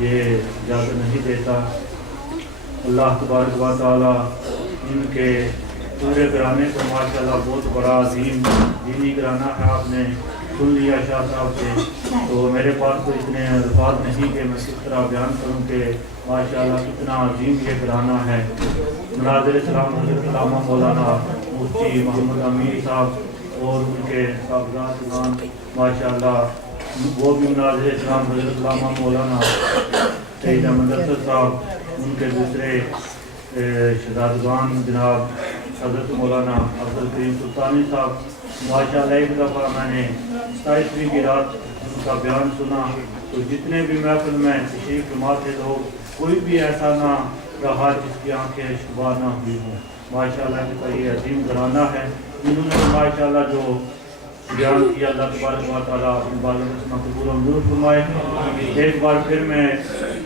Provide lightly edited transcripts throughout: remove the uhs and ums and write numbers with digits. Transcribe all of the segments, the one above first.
یہ اجازت نہیں دیتا۔ اللہ تبارک و تعالیٰ ان کے پورے گھرانے کو ماشاءاللہ بہت بڑا عظیم دینی گھرانہ ہے، آپ نے سن لیا شاہ صاحب سے، تو میرے پاس تو اتنے الفاظ نہیں کہ میں کس طرح بیان کروں کہ ماشاءاللہ کتنا عظیم یہ گھرانہ ہے۔ مناظر اسلام حضرت علامہ مولانا مفتی محمد امین صاحب اور ان کے صاحبزاد ماشاءاللہ وہ بھی مناظر اسلام حضرت علامہ مولانا سید احمد ارشد صاحب، ان کے دوسرے شہزادگان جناب حضرت مولانا عبدالکریم سلطانی صاحب۔ ماشاءاللہ ایک دفعہ میں نے 27ویں کی رات ان کا بیان سنا تو جتنے بھی محفل میں تشریف فرما تھے لوگ، کوئی بھی ایسا نہ رہا جس کی آنکھیں اشتباہ نہ ہوئی ہوں۔ ماشاءاللہ ان کا یہ عظیم گھرانہ ہے، انہوں نے ماشاءاللہ جو بیان کیا، اللہ تبارک و تعالیٰ ان بالوں میں قبول و منظور فرمائے۔ ایک بار پھر میں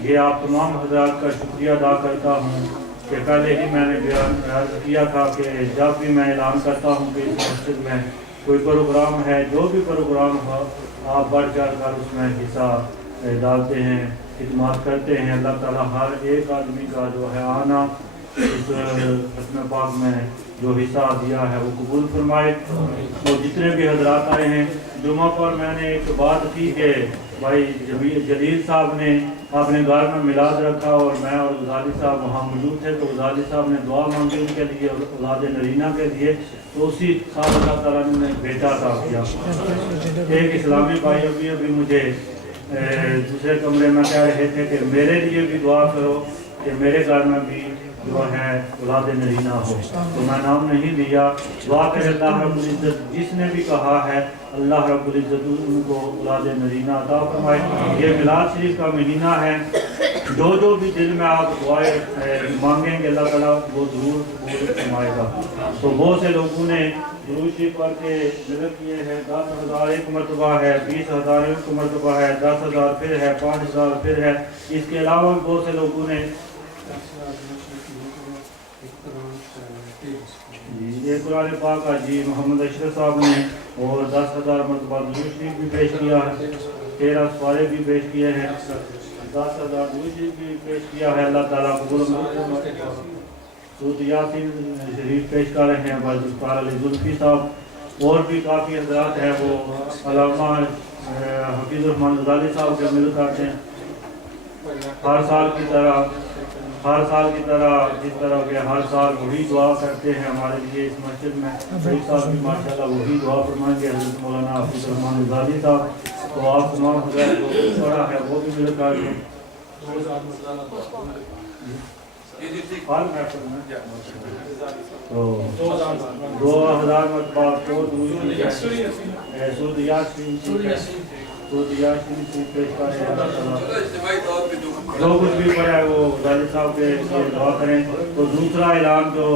یہ آپ تمام حضرات کا شکریہ ادا کرتا ہوں کہ پہلے ہی میں نے بیان کیا تھا کہ جب بھی میں اعلان کرتا ہوں کہ اس مسجد میں کوئی پروگرام ہے، جو بھی پروگرام ہو، آپ بڑھ چڑھ کر اس میں حصہ ڈالتے ہیں، خدمات کرتے ہیں۔ اللہ تعالیٰ ہر ایک آدمی کا جو ہے آنا اس ختم پاک میں جو حصہ دیا ہے وہ قبول فرمائے۔ اور جتنے بھی حضرات آئے ہیں، جمعہ پر میں نے ایک بات کی کہ بھائی جلیل صاحب نے اپنے گھر میں میلاد رکھا اور میں اور غزالی صاحب وہاں موجود تھے، تو غزالی صاحب نے دعا مانگی ان کے لیے اور اولاد نرینہ کے لیے، تو اسی سال اللہ تعالیٰ نے بیٹا عطا کیا۔ ایک اسلامی بھائی ابھی مجھے دوسرے کمرے میں کہہ رہے تھے کہ میرے لیے بھی دعا کرو کہ میرے گھر میں بھی جو ہے اولاد نرینہ ہو، تو میں نام نہیں لیا۔ دعا کہ اللہ رب العزت جس نے بھی کہا ہے اللہ رب العزت ان کو اولاد نرینہ عطا فرمائے۔ یہ میلاد شریف کا مہینہ ہے، جو بھی دل میں آپ دعائیں مانگیں گے اللہ تعالیٰ وہ ضرور قبول فرمائے گا۔ تو بہت سے لوگوں نے درود شریف پڑھ کے ذکر کیے ہیں، 10,000 ایک مرتبہ ہے، 20,000 ایک مرتبہ ہے، 10,000 پھر ہے، 5,000 پھر ہے۔ اس کے علاوہ بہت سے لوگوں نے یہ قرآن پاک جی محمد اشرف صاحب نے اور 10,000 مرتبہ درود شریف بھی پیش کیا ہے، 13 سپارے بھی پیش کیے ہیں، 10,000 درود شریف بھی پیش کیا ہے۔ اللہ تعالیٰ قبول سورۃ یاسین شریف پیش کر رہے ہیں بازار علی زلفی صاحب، اور بھی کافی حضرات ہیں وہ علامہ حفیظ الرحمن غزالی صاحب کے مل کرتے ہیں۔ ہر سال کی طرح جس طرح کہ ہر سال وہی دعا کرتے ہیں ہمارے لیے اس مسجد میں، اس سال بھی ماشاءاللہ وہی دعا فرمائیں گے حضرت مولانا حفیظ الرحمن غزالی صاحب۔ تو آپ تمام حضرات جو پڑھا ہے وہ بھی مل کر ہیں۔ تو 2,000 مرتبہ سورۃ یاسین پیش کر رہے ہیں۔ جو کچھ بھی پڑھا ہے وہ غزالی صاحب کے لیے دعا کریں۔ تو دوسرا اعلان جو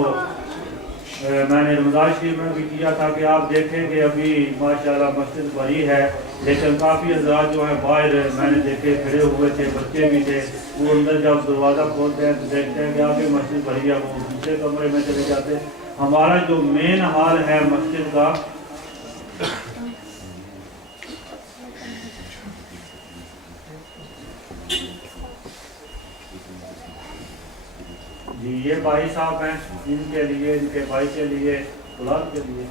میں نے رمضان شریف میں بھی کیا تھا کہ آپ دیکھیں کہ ابھی ماشاءاللہ مسجد بھری ہے، لیکن کافی حضرات جو ہیں باہر میں نے دیکھے کھڑے ہوئے تھے، بچے بھی تھے، وہ اندر جب دروازہ کھولتے ہیں تو دیکھتے ہیں کہ آگے مسجد بھری ہے، وہ دوسرے کمرے میں چلے جاتے ہیں۔ ہمارا جو مین حال ہے مسجد کا، جی یہ بھائی صاحب ہیں، ان کے لیے، ان کے بھائی کے لیے، اولاد کے لیے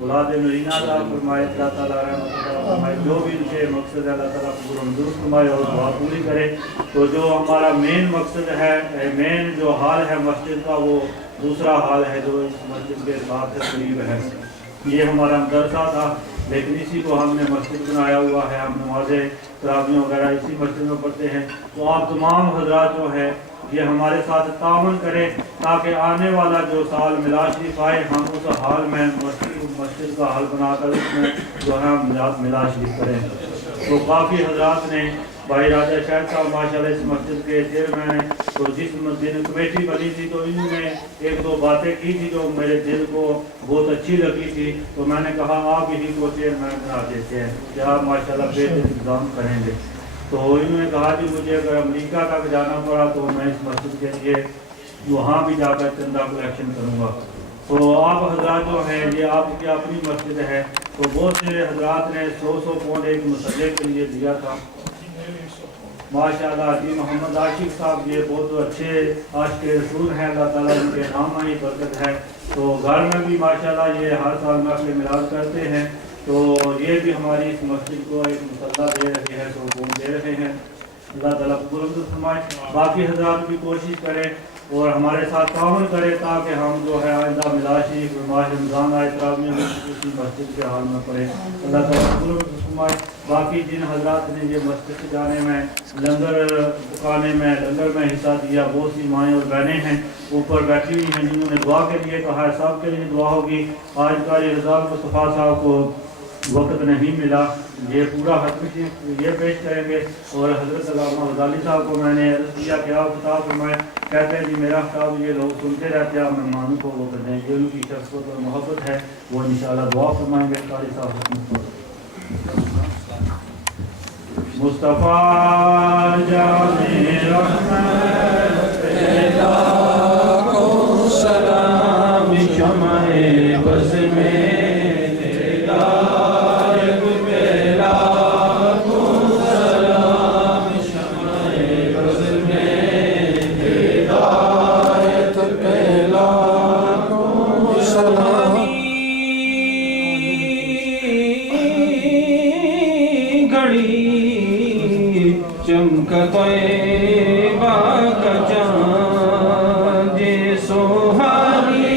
اولاد نرینہ عطا فرمائے، اللہ تعالیٰ رحمت عطا فرمائے، جو بھی ان کے مقصد ہے اللہ تعالیٰ قبول و منظور فرمائے اور دعا پوری کرے۔ تو جو ہمارا مین مقصد ہے، مین جو حال ہے مسجد کا، وہ دوسرا حال ہے جو اس مسجد کے ساتھ قریب ہے۔ یہ ہمارا مدرسہ تھا، لیکن اسی کو ہم نے مسجد بنایا ہوا ہے، ہم نمازیں تراویح وغیرہ اسی مسجد میں پڑھتے ہیں۔ تو آپ تمام حضرات جو ہیں یہ ہمارے ساتھ تعاون کریں تاکہ آنے والا جو سال میلاد شریف آئے، ہم اس حال میں مسجد کا حال بنا کر اس میں جو ہے میلاد شریف کریں۔ تو کافی حضرات نے، بھائی راجہ شاہد صاحب ماشاءاللہ اس مسجد کے چیئرمین ہیں، تو جس دن کمیٹی بنی تھی تو انہوں نے ایک دو باتیں کی تھی جو میرے دل کو بہت اچھی لگی تھی، تو میں نے کہا آپ ہی کو چیئرمین بنا دیتے ہیں کہ آپ ماشاءاللہ بہتر انتظام کریں گے۔ تو انہوں نے کہا کہ مجھے اگر امریکہ تک جانا پڑا تو میں اس مسجد کے لیے وہاں بھی جا کر چندہ کلیکشن کروں گا۔ تو آپ حضرات جو ہیں یہ آپ کی اپنی مسجد ہے، تو بہت سے حضرات نے 100 پاؤنڈ ایک مسئلے کے لیے دیا تھا۔ ماشاءاللہ جی محمد عاشق صاحب یہ بہت اچھے عاشق رسول ہیں، اللہ تعالیٰ ان کے نام میں برکت ہے. تو گھر میں بھی ماشاءاللہ یہ ہر سال محفل میلاد کرتے ہیں، تو یہ بھی ہماری اس مسجد کو ایک مسلح دے رہے ہیں، سکون دے رہے ہیں. اللہ تعالیٰ قبول فرمائے. باقی حضرات بھی کوشش کریں اور ہمارے ساتھ تعاون کرے تاکہ ہم جو ہے آئندہ میلاد شریف ماہ رمضان آئے تراویح میں اسی مسجد کے حال میں پڑھیں. اللہ تعالیٰ قبول فرمائے. باقی جن حضرات نے یہ مسجد سے جانے میں لنگر پکانے میں لنگر میں حصہ دیا، بہت سی مائیں اور بہنیں ہیں اوپر بیٹھی ہوئی ہیں جنہوں نے دعا کے لیے کہا ہے، سب کے لیے دعا ہوگی. آج کا یہ رضا مصطفیٰ صاحب کو وقت نہیں ملا، یہ پورا ختم یہ پیش کریں گے. اور حضرت علامہ غزالی صاحب کو میں نے عرض کیا کہ آپ خطاب فرمائیں. کہتے ہیں جی میرا خطاب یہ لوگ سنتے رہتے ہیں، مہمانوں کو وہ کرتے ہیں، یہ ان کی شخصیت اور محبت ہے، وہ انشاءاللہ دعا فرمائیں گے. قاری صاحب مصطفیٰ جانے رحمت کو سلام شمع بز میں چمکا طیبہ کا چاند یہ سوہانی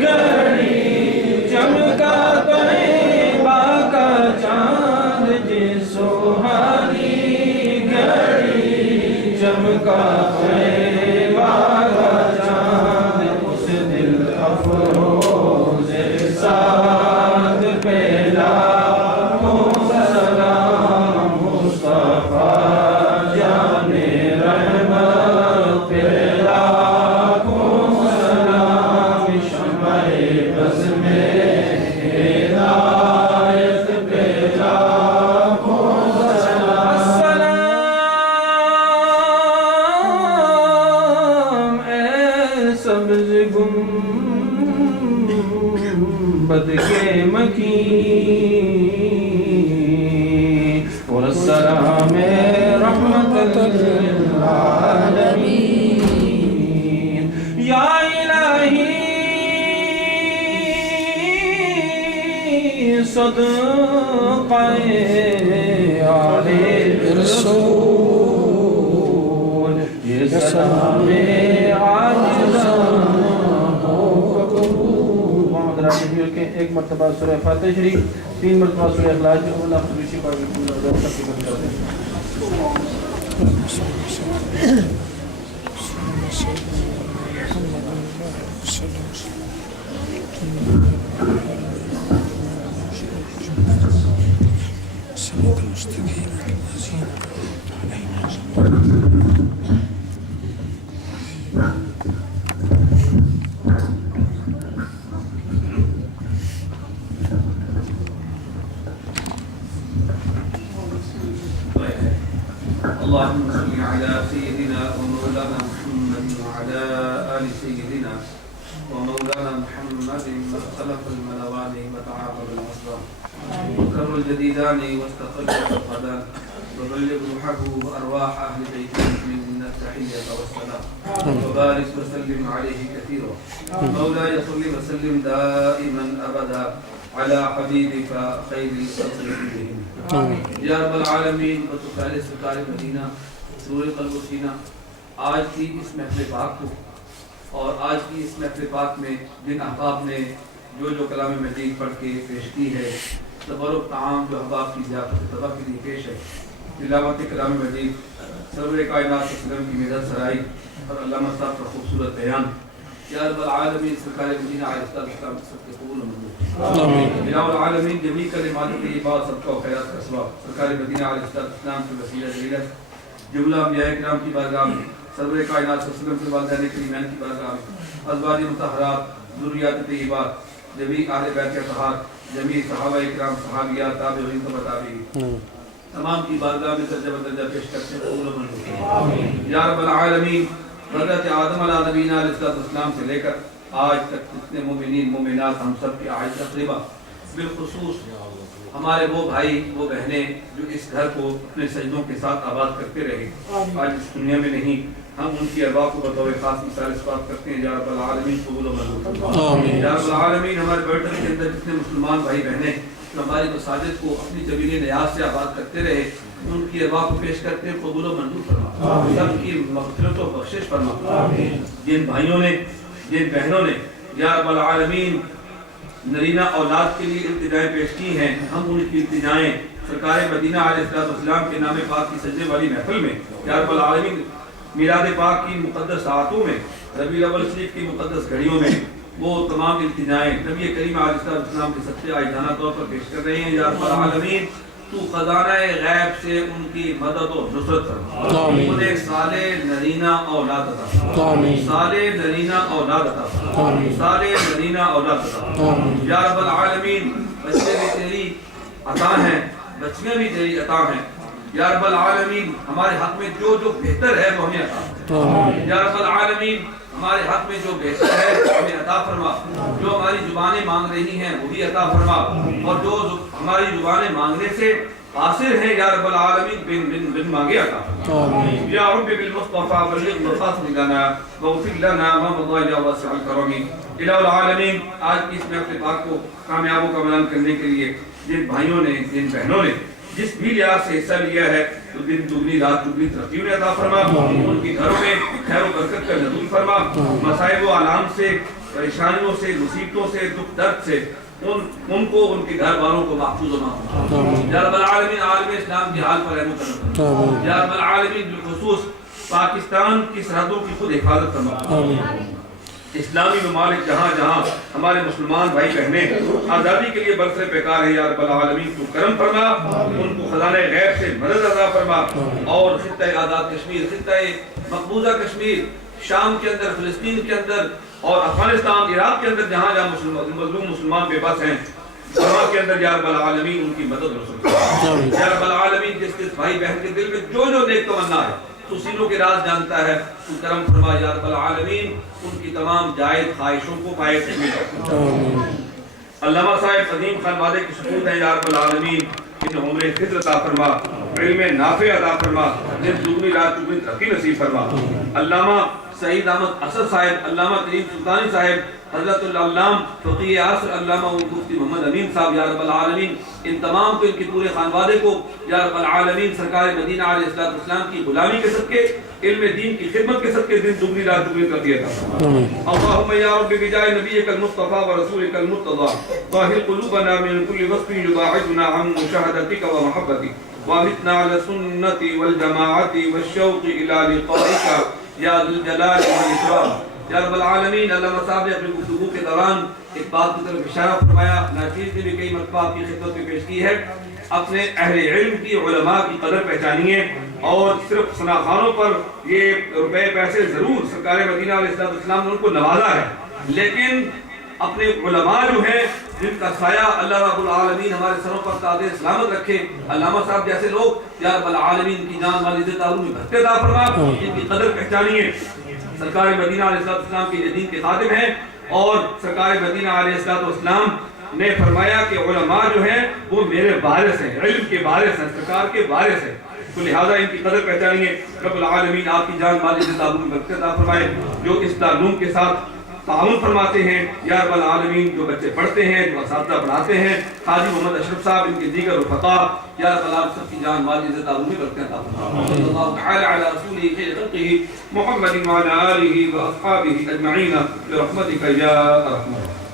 گھڑی، چمکا طیبہ کا چاند یہ سوہانی گھڑی، چمکا طیبہ کا چاند اس دل افروز سعد پہ لاکھوں سلام. مصطفیٰ بد کے مکین اور السلام رحمت للعالمین. یا الہی صدقہ آل رسول یہ سلام عاجزاں ایک مرتبہ سورہ فاتح شریف، 3 مرتبہ سورہ اخلاص شریف. اللہ خصوصی پڑھ کے پورا تقریباً کرتے ہیں. اللهم صل على سيدنا ومولانا محمد وعلى آل سيدنا ومولانا محمد ما اختلف الملوان وتعاقب الأصدار وكر الجديدان واستقل الفقدان وبلغ روحه وأرواح أهل بيته منا التحية والسلام وبارك وسلم عليه كثيرا. مولاي صل وسلم دائما أبدا على حبيبك خير الخلق كلهم یا رب العالمین. بطفیل سرکار مدینہ سرور قلب و سینہ، آج کی اس محفل پاک کو اور آج کی اس محفل پاک میں جن احباب نے جو کلام مجید پڑھ کے پیش کی ہے، تبرک تعام جو احباب کی ضیافت طبع کے لیے پیش ہے، تلاوت کلام مجید سرور کائنات صلی اللہ علیہ وسلم کی مدد سرائی اور علامہ صاحب کا خوبصورت بیان. یا رب العالمین سرکار مدینہ علیہ السلام سب کے قبول منظور. الہ العالمین جمیع کلمات طیبات سب کا خیرات کا ثواب سرکار مدینہ علیہ السلام کی وسیلہ جلیلت جملہ انبیاء کرام کی بارگاہ میں، سرور کائنات صلی اللہ علیہ وسلم کے والدین کریمین کی بارگاہ میں، ازواج مطہرات، ذریات طیبات، جمیع اہل بیت اطہار، جمیع صحابہ کرام، صحابیات، تابعین و تابعین تمام کی بارگاہ میں درجہ بدرجہ پیش کرتے ہیں قبول منظور. یا رب العالمین حضرت آدم علیہ نبینا علیہ السلام سے لے کر آج تک جتنے مومنین مومنات ہم سب کے آج تقریبا بالخصوص ہمارے وہ بھائی وہ بہنیں جو اس گھر کو اپنے سجدوں کے ساتھ آباد کرتے رہے، آج اس دنیا میں نہیں، ہم ان کی ارواح کو بطور خاص مثال اس بات کرتے ہیں، یا رب العالمین قبول و منظور، یا رب العالمین ہمارے برٹن کے اندر جتنے مسلمان بھائی بہنیں جو ہماری مساجد کو اپنی جبین نیاز سے آباد کرتے رہے، ان کی ارواح کو پیش کرتے ہیں، قبول و منظور فرما، سب کی مغفرت و بخشش فرما۔ جن بھائیوں نے جن بہنوں نے یا رب العالمین نرینہ اولاد کے لیے التجائیں پیش کی ہیں، ہم ان کی التجائیں سرکار مدینہ علیہ السلام کے نام پاک کی سجدے والی محفل میں، یا رب العالمین میلاد پاک کی مقدس ساعتوں میں، ربیع الاول شریف کی مقدس گھڑیوں میں، وہ تمام التجائیں نبی کریم علیہ السلام کے صدقے عاجزانہ طور پر پیش کر رہے ہیں۔ یا رب العالمین تو خزانہ غیب سے ان کی مدد و نصرت فرما، انہیں صالح نرینہ اولاد عطا فرما، صالح نرینہ اولاد عطا فرما، صالح نرینہ اولاد عطا فرما۔ یا رب العالمین بچے بھی تیری عطا ہیں، بچیاں بھی تیری عطا ہیں، یا رب العالمین ہمارے حق میں جو جو بہتر ہے وہ ہمیں عطا فرما، یا رب العالمین ہمارے حق میں جو بہتر ہے ہمیں عطا فرما، جو ہماری زبانیں مانگ رہی ہیں وہ بھی عطا فرما، اور جو ہماری زبانیں مانگنے سے قاصر ہیں یا رب العالمین بن مانگے عطا فرما۔ یا رب بالمصطفى بلغ مقاصد لنا واغفر لنا ما مضى يا واسع الكرم۔ الہ العالمین آج کی اس محفل پاک کو کامیاب و کامل کرنے کے لیے جن بھائیوں نے جن بہنوں نے جس بھی لحاظ سے حصہ لیا ہے تو دن دگنی رات دگنی ترقی انہیں عطا فرما، ان کے گھروں میں خیر و برکت کا نزول فرما، مصائب و آلام سے پریشانیوں سے مصیبتوں سے دکھ درد سے ان کو ان کے گھر والوں کو محفوظ و محفوظ۔ یا رب العالمین عالم اسلام کی حال پر رحم و کرم فرما، یا رب العالمین بالخصوص پاکستان کی سرحدوں کی خود حفاظت فرما، اسلامی ممالک جہاں جہاں ہمارے مسلمان بھائی بہنیں آزادی کے لیے برسر پیکار ہیں، یا رب العالمین تو کرم فرما، ان کو خزانہ غیب سے مدد عطا فرما، اور خطہ آزاد کشمیر، خطہ مقبوضہ کشمیر، شام کے اندر، فلسطین کے اندر اور افغانستان عراق کے اندر جہاں جہاں مظلوم مسلمان بے بس ہیں، وہاں کے اندر یا رب العالمین ان کی مدد رسول، یا رب العالمین جس جس بھائی بہن کے دل میں جو جو نیک تمنا ہے تو سینوں کے راز جانتا ہے، تو کرم فرما یا رب العالمین، ان کی تمام جائز خواہشوں کو پائے تکمیل۔ علامہ صاحب عظیم خانوادے کی سپرد ہیں، یا رب العالمین انہیں عمر خضر عطا فرما، علم نافع عطا فرما، دن دگنی رات دگنی ترقی نصیب فرما۔ علامہ سعید احمد اسد صاحب، علامہ کریم سلطانی صاحب، حضرت العلام فقیہ عصر علامہ مفتی محمد امین صاحب، یا رب العالمین ان تمام کو ان کے پورے خانوادے کو یا رب العالمین سرکار مدینہ علیہ السلام کی غلامی کے صدقے، علم دین کی خدمت کے صدقے دن دگنی رات دگنی ترقی عطا فرما۔ اللہم یا رب بجاہ نبیک المصطفیٰ ورسولک المرتضی طاہر قلوبنا من کل وصف یباعدنا عن مشاہدتک ومحبتک وامتنا علی السنت والجماعت والشوق الی لقائک یا ذو الجلال والاکرام۔ یا رب العالمین علامہ صاحب نے اپنی گفتگو کے دوران ایک بات کی طرف اشارہ فرمایا، ناچیز نے بھی کئی مرتبہ آپ کی خدمت میں پیش کی ہے، اپنے اہل علم کی علماء کی قدر پہچانیے، اور صرف ثناخانوں پر یہ روپے پیسے ضرور سرکار مدینہ علیہ السلام نے ان کو نوازا ہے، لیکن اپنے علماء جو ہیں جن کا سایہ اللہ رب العالمین ہمارے سروں پر تعداد سلامت رکھے، علامہ صاحب جیسے لوگ یا رب العالمین کی جان مال عزت آبرو میں بھرتے عطا فرما، جن کی قدر پہچانیے۔ سرکار مدینہ علیہ السلام کے دین کے خادم ہیں، اور سرکار مدینہ علیہ السلام نے فرمایا کہ علماء جو ہیں وہ میرے وارث ہیں، علم کے وارث ہیں، سرکار کے وارث ہیں، تو لہذا ان کی قدر پہچانیے۔ رب العالمین آپ کی جان مال عزت آبرو میں برکت عطا فرمائے، جو اس تعلیم کے ساتھ تعاون فرماتے ہیں، یا رب العالمین جو بچے پڑھتے ہیں، جو اساتذہ پڑھاتے ہیں، حاجی محمد اشرف صاحب، ان کے دیگر رفقا، یا رب العالمین سب کی جان مال عزت آبرو میں برکت عطا فرمائے۔ صلی اللہ تعالی علی رسولہ خیر خلقہ محمد وعلی آلہ واصحابہ اجمعین برحمتک یا ارحم الراحمین۔